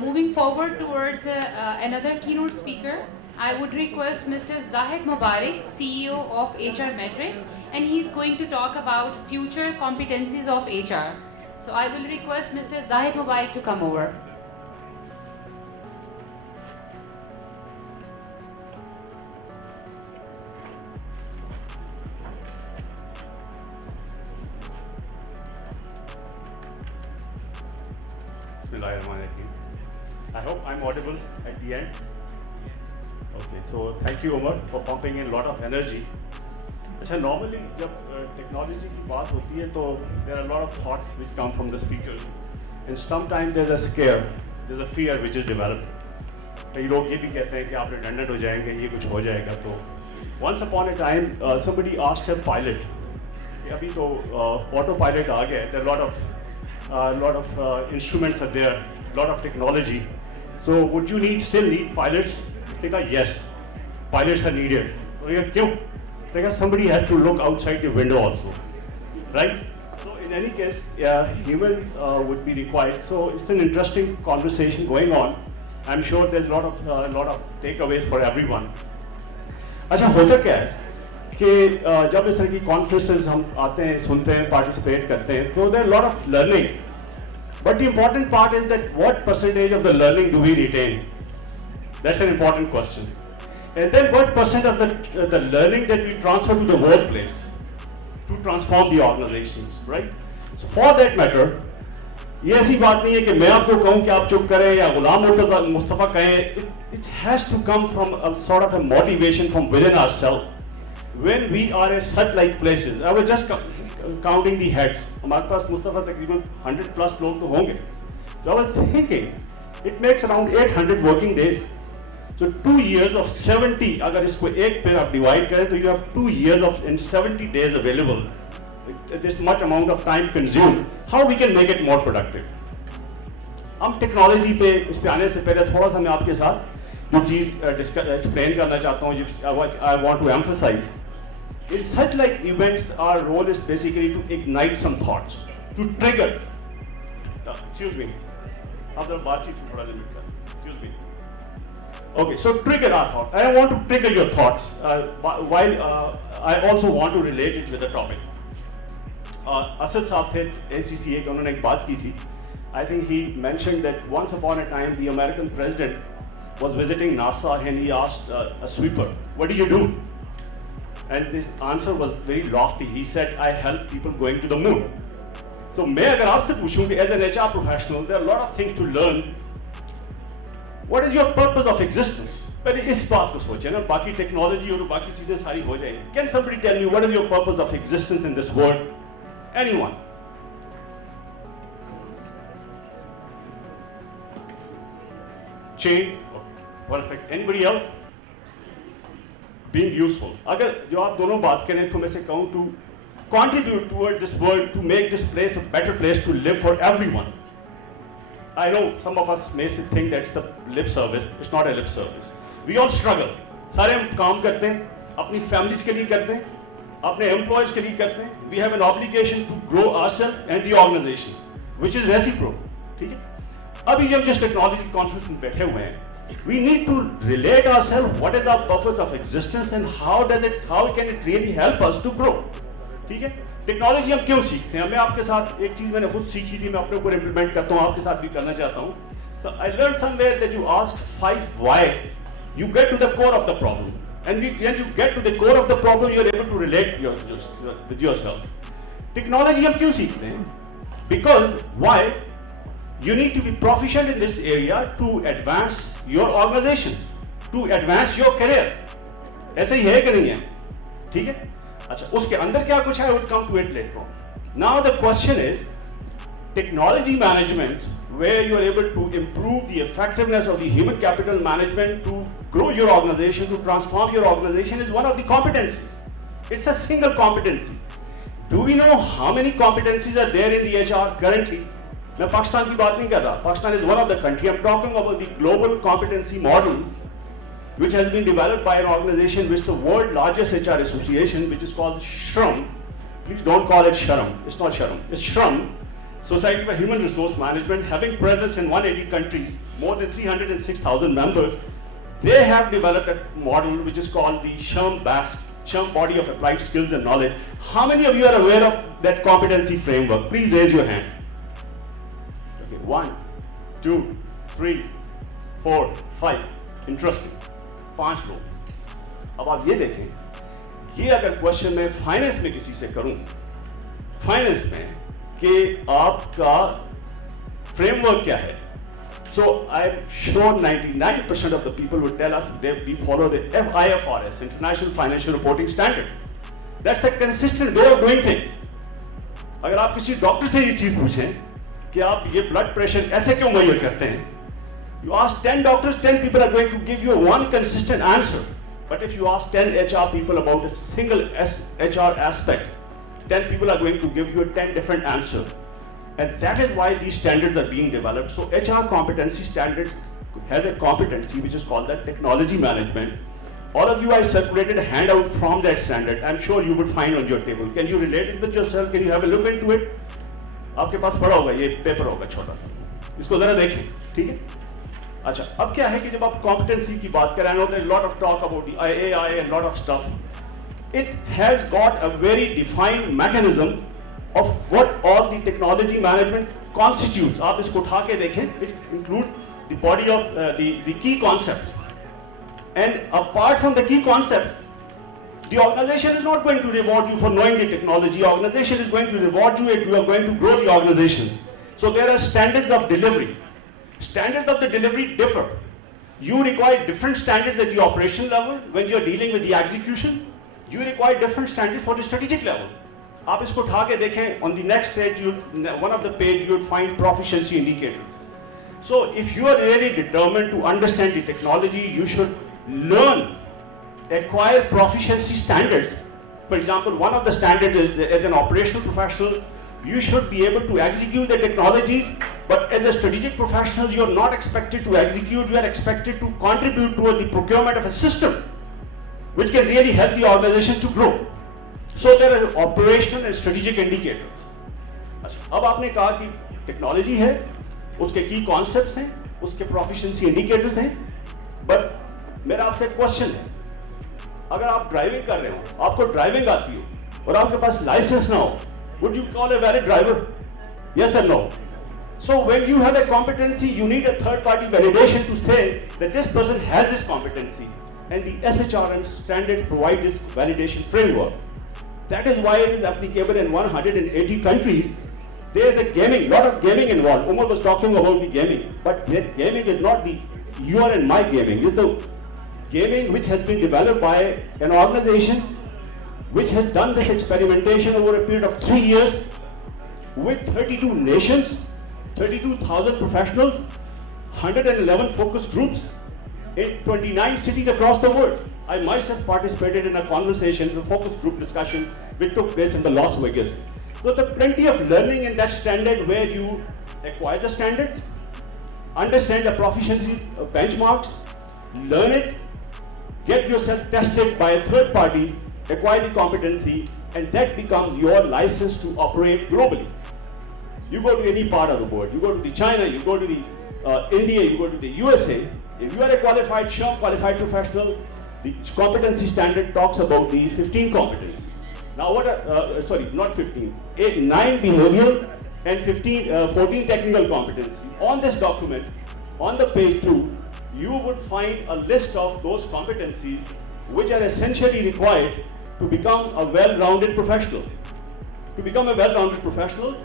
Moving forward towards another keynote speaker, I would request Mr. Zahid Mubarak, CEO of HR Metrics, and he's going to talk about future competencies of HR. So I will request Mr. Zahid Mubarak to come over. I hope I'm audible at the end. Okay, so thank you, Omar, for pumping in a lot of energy. अच्छा, normally जब technology की बात होती है तो there are a lot of thoughts which come from the speakers, and sometimes there's a scare, there's a fear which is developed. कई लोग ये भी कहते हैं कि आप redundant हो जाएंगे, ये कुछ हो जाएगा. तो once upon a time somebody asked a pilot, अभी तो autopilot आ गया, there are a lot of instruments are there, a lot of technology. So would you still need pilots? They go, yes, pilots are needed. Because somebody has to look outside the window also, right? So in any case, human would be required. So it's an interesting conversation going on. I'm sure there's a lot of takeaways for everyone. अच्छा, होता क्या है कि जब इस तरह की conferences हम आते हैं, सुनते हैं, participate करते हैं, तो there are a lot of learning. But the important part is that what percentage of the learning do we retain? That's an important question. And then what percent of the learning that we transfer to the workplace to transform the organizations, right? So for that matter, ये ऐसी बात नहीं है कि मैं आपको कहूँ कि आप चुप करें या गुलाम मुस्तफा कहें. It has to come from a sort of a motivation from within ourselves. When we are at such like places, I was just counting the heads. हमारे पास मुस्तफा तकरीबन 100 plus लोग तो होंगे. So I was thinking, it makes around 800 working days. So 2 years of 70, अगर इसको एक पे आप divide करें तो you have 2 years of in 70 days available. This much amount of time consumed. How we can make it more productive? हम technology पे इस पे आने से पहले थोड़ा सा मैं आपके साथ जो चीज़ explain करना चाहता हूँ, I want to emphasize. In such like events, our role is basically to ignite some thoughts, to trigger. Excuse me. आप जरा बातचीत को थोड़ा लिमिट कर. Excuse me. Okay, so trigger our thought. I want to trigger your thoughts while I also want to relate it with the topic. Asad साहब थे ACCA के, उन्होंने एक बात की थी. I think he mentioned that once upon a time the American president was visiting NASA and he asked a sweeper, "What do you do?" And this answer was very lofty. He said, "I help people going to the moon." So मैं अगर आपसे पूछूं कि as an HR professional, there are a lot of things to learn. What is your purpose of existence? पहले इस बात को सोचें ना, बाकी टेक्नोलॉजी और बाकी चीजें सारी हो जाएंगी. Can somebody tell me what is your purpose of existence in this world? Anyone? Change. Okay. Perfect. Anybody else? Being useful. अगर जो आप दोनों बात करें तो मैं से कहूँ to contribute toward this world, to make this place a better place to live for everyone. I know some of us may think that it's a lip service. It's not a lip service. We all struggle. सारे हम काम करते हैं, अपनी families के लिए करते हैं, अपने employees के लिए करते हैं. We have an obligation to grow ourselves and the organization, which is reciprocal. ठीक है? अभी जब जिस technology conference में बैठे हुए हैं, we need to relate ourselves. What is our purpose of existence and how can it really help us to grow? ठीक है? टेक्नोलॉजी हम क्यों सीखते हैं? मैं आपके साथ एक चीज़ मैंने खुद सीखी थी, मैं अपने ऊपर इम्प्लीमेंट करता हूँ, आपके साथ भी करना चाहता हूँ. So I learned somewhere that you ask 5 why, you get to the core of the problem, and when you get to the core of the problem, you are able to relate with yourself. Technology हम क्यों सीखते हैं? Because why? You need to be proficient in this area to advance your organization, to advance your career. ऐसे ही है कि नहीं है? ठीक है? अच्छा, उसके अंदर क्या कुछ है? I would come to it later on. Now the question is, technology management, where you are able to improve the effectiveness of the human capital management to grow your organization, to transform your organization, is one of the competencies. It's a single competency. Do we know how many competencies are there in the HR currently? मैं पाकिस्तान की बात नहीं कर रहा. Pakistan is one of the country. I'm talking about the global competency model, which has been developed by an organization which is the world largest HR association, which is called SHRM. Please don't call it SHRM. It's not SHRM. It's SHRM. Society for Human Resource Management, having presence in 180 countries, more than 306,000 members, they have developed a model which is called the SHRM Body of Applied Skills and Knowledge. How many of you are aware of that competency framework? Please raise your hand. Okay, 1, 2, 3, 4, 5. Interesting. 5 लोग. अब आप ये देखें, ये अगर question मैं finance में किसी से करूं, फाइनेंस में कि आपका फ्रेमवर्क क्या है? So I'm sure 99% of the people would tell us that we follow the IFRS, International Financial Reporting Standard. That's a consistent way of doing things. अगर आप किसी डॉक्टर से ये चीज पूछें कि आप ये ब्लड प्रेशर ऐसे क्यों मेजर करते हैं, you ask 10 doctors, 10 people are going to give you one consistent answer. But if you ask 10 HR people about a single HR aspect, 10 people are going to give you a 10 different answers. And that is why these standards are being developed. So HR competency standards has a competency which is called the technology management. All of you, I circulated a handout from that standard. I'm sure you would find on your table. Can you relate it with yourself? Can you have a look into it? आपके पास पड़ा होगा, ये paper होगा छोटा सा, इसको जरा देखें, ठीक है? अच्छा, अब क्या है कि जब आप competency की बात करें, I know there's a lot of talk about the AI and lot of stuff. It has got a very defined mechanism of what all the technology management constitutes. आप इसको उठा के देखें, it includes the body of the key concepts. And apart from the key concepts, the organization is not going to reward you for knowing the technology. The organization is going to reward you if you are going to grow the organization. So there are standards of delivery. Standards of the delivery differ. You require different standards at the operational level when you are dealing with the execution. You require different standards for the strategic level. आप इसको उठा के देखें, on the next page, one of the page you will find proficiency indicators. So if you are really determined to understand the technology, you should learn, acquire proficiency standards. For example, one of the standards is that as an operational professional, you should be able to execute the technologies, but as a strategic professional, you are not expected to execute, you are expected to contribute toward the procurement of a system which can really help the organization to grow. So there are operational and strategic indicators. अच्छा, अब आपने कहा कि technology है, उसके की concepts हैं, उसके प्रोफिशिएंसी इंडिकेटर्स हैं, बट मेरा आपसे क्वेश्चन है, अगर आप ड्राइविंग कर रहे हो, आपको ड्राइविंग आती हो और आपके पास लाइसेंस ना हो, would you call a valid driver? Yes or no? So when you have a competency, you need a third-party validation to say that this person has this competency, and the SHRM standards provide this validation framework. That is why it is applicable in 180 countries. There is a gaming, lot of gaming involved. Umar was talking about the gaming, but that gaming is not the your and my gaming. It's the gaming which has been developed by an organization which has done this experimentation over a period of 3 years with 32 nations, 32,000 professionals, 111 focus groups in 29 cities across the world. I myself participated in a conversation, a focus group discussion which took place in the Las Vegas. So there's plenty of learning in that standard where you acquire the standards, understand the proficiency benchmarks, learn it, get yourself tested by a third party, acquire the competency, and that becomes your license to operate globally. You go to any part of the world, you go to the China, you go to the India, you go to the USA, if you are a qualified SHRM qualified professional, the competency standard talks about the 15 competencies. Now what are, sorry, not 15, 9 behavioral and 14 technical competencies. On this document, on the page 2, you would find a list of those competencies which are essentially required to become a well-rounded professional. To become a well-rounded professional,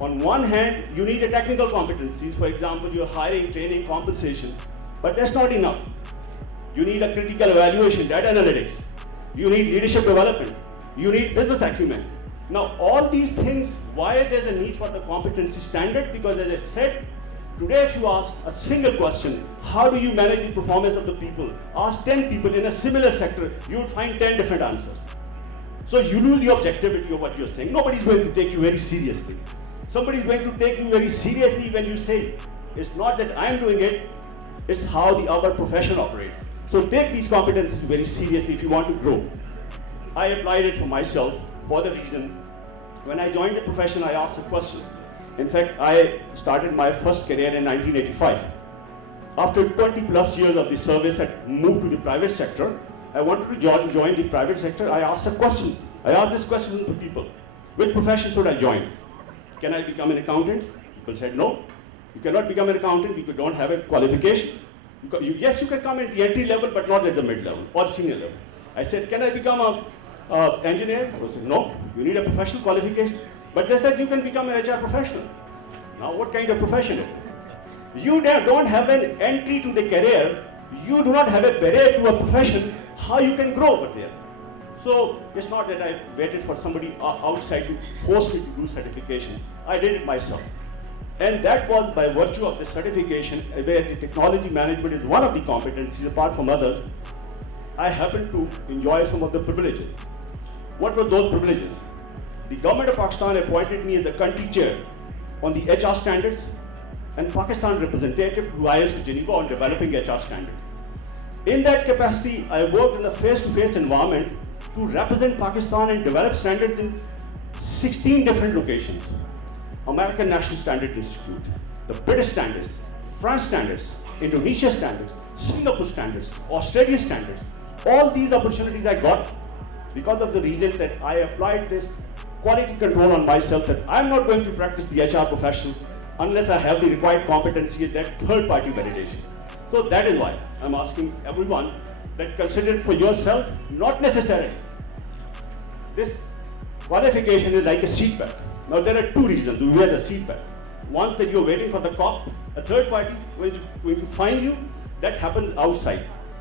on one hand, you need a technical competencies. For example, you're hiring, training, compensation, but that's not enough. You need a critical evaluation, data analytics. You need leadership development. You need business acumen. Now, all these things, why there's a need for the competency standard? Because as I said, today if you ask a single question, how do you manage the performance of the people? Ask 10 people in a similar sector, you would find 10 different answers. So you lose the objectivity of what you're saying. Nobody's going to take you very seriously. Somebody's going to take you very seriously when you say, it's not that I'm doing it, it's how the other profession operates. So take these competencies very seriously if you want to grow. I applied it for myself for the reason, when I joined the profession, I asked a question. In fact, I started my first career in 1985. After 20 plus years of the service, I moved to the private sector. I wanted to join the private sector. I asked a question. I asked this question to people. Which profession should I join? Can I become an accountant? People said no. You cannot become an accountant if you don't have a qualification. Yes, you can come at the entry level, but not at the mid level or senior level. I said, can I become an engineer? People said, no, you need a professional qualification. But they said you can become an HR professional. Now, what kind of profession it is? You don't have an entry to the career. You do not have a barrier to a profession. How you can grow over there? So it's not that I waited for somebody outside to force me to do certification. I did it myself. And that was by virtue of the certification, where the technology management is one of the competencies apart from others. I happened to enjoy some of the privileges. What were those privileges? The government of Pakistan appointed me as the country chair on the HR standards and Pakistan representative to ISO Geneva on developing HR standards. In that capacity, I worked in a face-to-face environment to represent Pakistan and develop standards in 16 different locations. American National Standard Institute, the British standards, France standards, Indonesia standards, Singapore standards, Australia standards. All these opportunities I got because of the reason that I applied this quality control on myself, that I'm not going to practice the HR profession unless I have the required competency at that third-party validation. So that is why I'm asking everyone that consider it for yourself, not necessarily. This qualification is like a seatbelt. Now there are two reasons to wear the seatbelt. One, that you're waiting for the cop, a third party going to find you. That happens outside.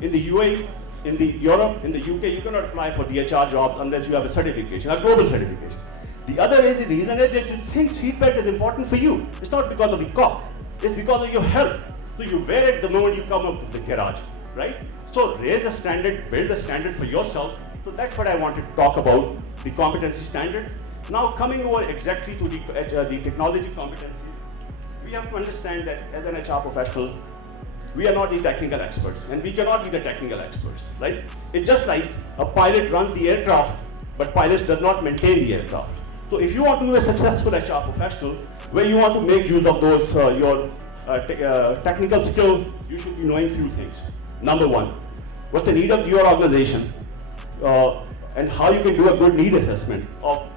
In the UAE, in the Europe, in the UK, you cannot apply for the HR jobs unless you have a certification, a global certification. The other is the reason is that you think seatbelt is important for you. It's not because of the cop. It's because of your health. So you wear it the moment you come up to the garage, right? So raise the standard, build the standard for yourself. So that's what I wanted to talk about, the competency standard. Now coming over exactly to the technology competencies, we have to understand that as an HR professional, we are not the technical experts, and we cannot be the technical experts, right? It's just like a pilot runs the aircraft, but pilot does not maintain the aircraft. So if you want to be a successful HR professional, where you want to make use of those your technical skills, you should be knowing few things. Number one, what's the need of your organization, and how you can do a good need assessment of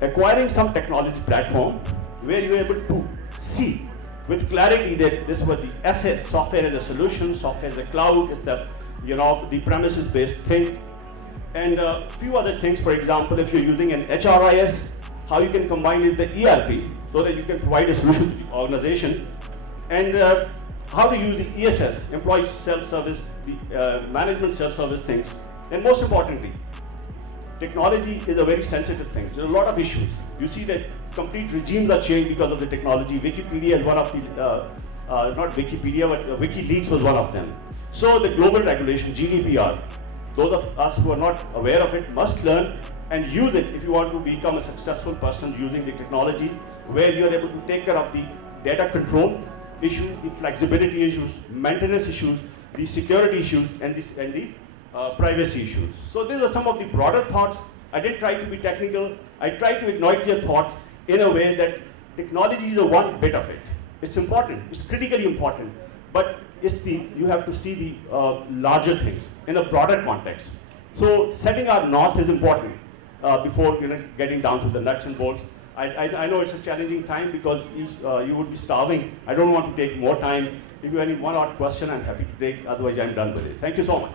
acquiring some technology platform where you're able to see with clarity that this was the asset, software as a solution, software as a cloud, is the the premises-based thing, and a few other things. For example, if you're using an HRIS, how you can combine it with the ERP so that you can provide a solution to the organization, and how to use the ESS, employee self-service, the management self-service things, and most importantly, technology is a very sensitive thing. There's a lot of issues. You see that complete regimes are changed because of the technology. Wikipedia is one of the, not Wikipedia, but WikiLeaks was one of them. So the global regulation, GDPR, those of us who are not aware of it must learn and use it if you want to become a successful person using the technology, where you are able to take care of the data control issues, the flexibility issues, maintenance issues, the security issues, and the privacy issues. So these are some of the broader thoughts. I didn't try to be technical. I tried to ignite your thought in a way that technology is a one bit of it. It's important. It's critically important. But you have to see the larger things in a broader context. So setting our north is important before getting down to the nuts and bolts. I know it's a challenging time because you would be starving. I don't want to take more time. If you have any one odd question, I'm happy to take. Otherwise, I'm done with it. Thank you so much.